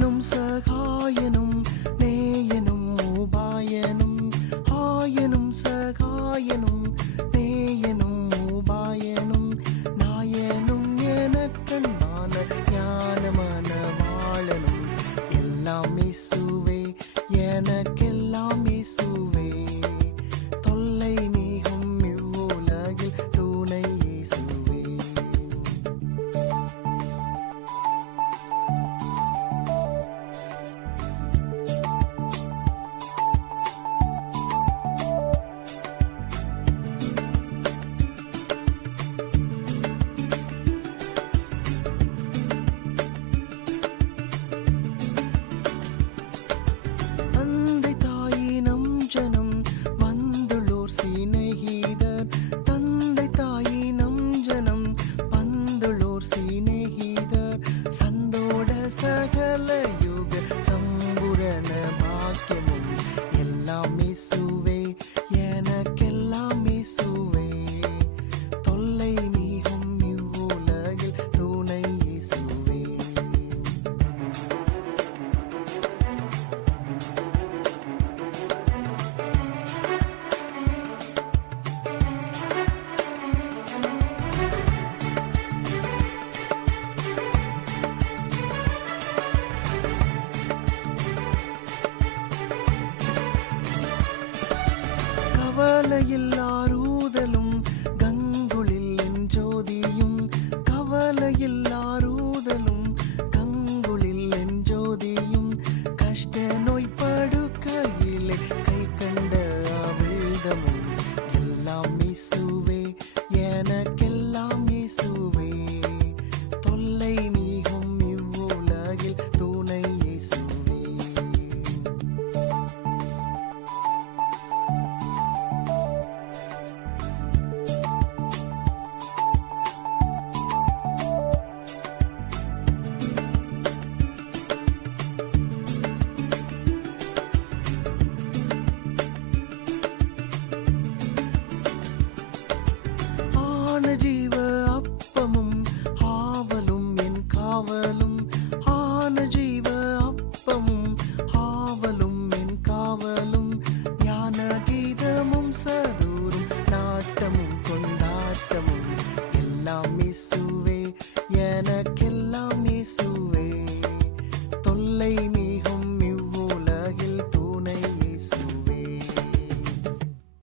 ஆயனும் சகாயனும் நேயனும் உபாயனும் ஆயனும் சகாயனும் நேயனும் உபாயனும் நாயனும் எனக்கன்பான ஞானமான வாழனும் எல்லாம் இயேசுவே எனக்கெல்லாம் இயேசுவே தொல்லை மிகும் இவ்வுலகில் துணை இயேசுவே. தந்தை தாயினம் ஜனம் வந்துள்ளோர் சிநேகிதர் தந்தை தாயினம் ஜனம் வந்துள்ளோர் சிநேகிதர் சந்தோட சகல யுக சம்பூரண பாக்கியமும் எல்லாம் இயேசுவே எனக்கெல்லாம் இயேசுவே தொல்லை மிகும் இவ்வுலகில் துணை இயேசுவே. கவலையில்லாரூதலும் கங்குலில் என் ஜோதியும் கவலையில்லாரூதலும் கங்குலில் என் ஜோதியும் கஷ்ட நோய் படுக்கையிலே கை கண்ட அவிழ்தமும் எல்லாம் இயேசுவே எனக்கெல்லாம் இயேசுவே தொல்லை மிகும் இவ்வுலகில் துணை இயேசுவே. ஆன ஜீவ